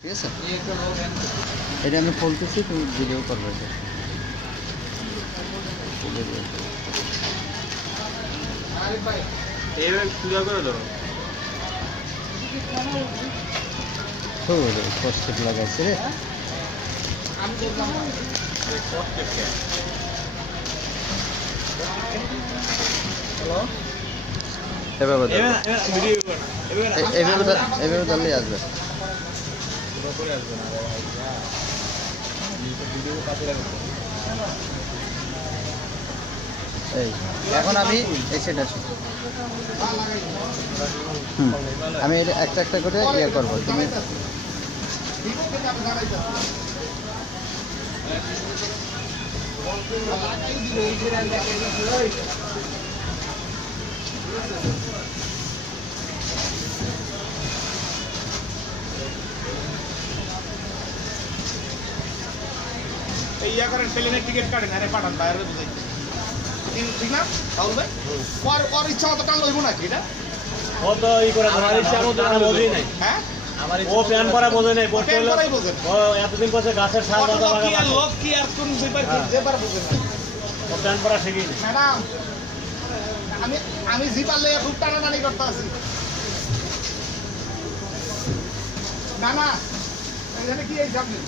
ঠিক আছে, এটা আমি বলতেছি, তুমি ভিডিও করবে এটা। কষ্ট লাগাইছে রে। এভাবে ধরলেই আসবে। এই এখন আমি এই সেট আছি। আমি এটা একটা একটা করে ইয়ে করবো। তুমি ইয়া করেন, প্লেনের টিকিট কাটেন, আরে পাঠান বাইরে বুঝাই, ঠিক না রাহুল ভাই? ওর ইচ্ছা মতো টান লইব নাকি এটা? ও তো ই করে আমার ইচ্ছা মতো টান বোঝেই নাই। হ্যাঁ, ও প্ল্যান করা বোঝে নাই। প্ল্যান করাই বোঝেন। ও এতদিন পরে গাছের ছাল ওর বাঁধা লোক কি লাগা আর লোক কি আর কোন যেবার বোঝেন না। ও প্ল্যান করা শিখি নাই। ম্যাডাম, আমি জিপার লইয়া খুব টানাটানি করতে আছি। না না, এখানে কি এই সামনে